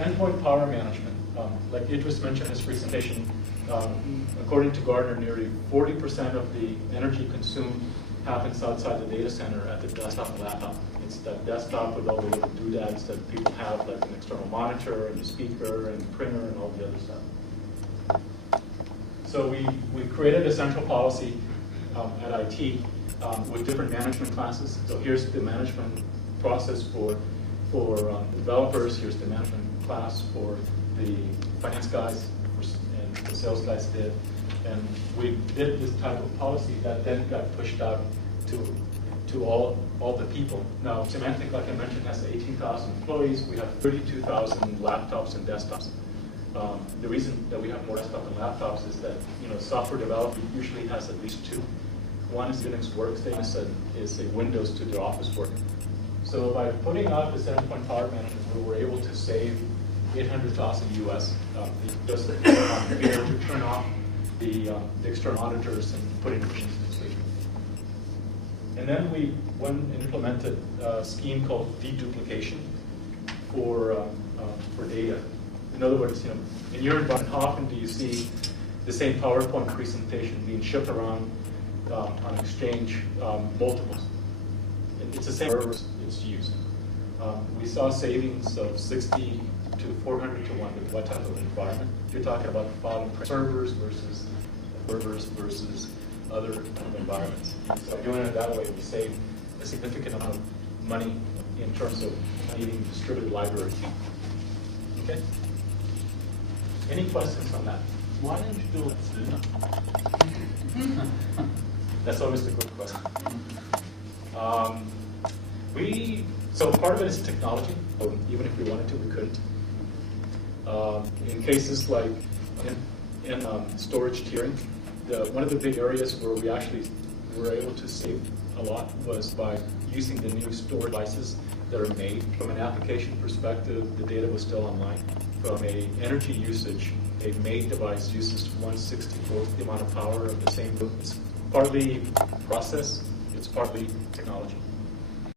endpoint power management. Like Idris mentioned in his presentation, according to Gartner, nearly 40% of the energy consumed happens outside the data center at the desktop and laptop. It's that desktop with all the little doodads that people have, like an external monitor and a speaker and printer and all the other stuff. So we created a central policy at IT with different management classes. So here's the management process for developers. Here's the management class for the finance guys and the sales guys did. And we did this type of policy that then got pushed out to all the people. Now, Symantec, like I mentioned, has 18,000 employees. We have 32,000 laptops and desktops. The reason that we have more desktop and laptops is that software development usually has at least two. One is Unix workstation, is a Windows to the office work. So by putting out this endpoint power management, we were able to save 800,000 US. Just be able to turn off the external monitors and put in machines to sleep. And then we went and implemented a scheme called deduplication for data. In other words, in your environment, how often do you see the same PowerPoint presentation being shipped around on Exchange multiples? It's the same servers it's used. We saw savings of 60 to 400 to 1 with what type of environment. You're talking about file and print servers versus other kind of environments. So doing it that way, we save a significant amount of money in terms of needing distributed libraries. Okay? Any questions on that? Why didn't you do it sooner? That's always the good question. So part of it is technology. Even if we wanted to, we couldn't. In cases like in storage tiering, one of the big areas where we actually were able to save a lot was by using the new storage devices that are made. From an application perspective, the data was still online. From a energy usage, a made device uses 1/64th the amount of power of the same group. It's partly process, it's partly technology.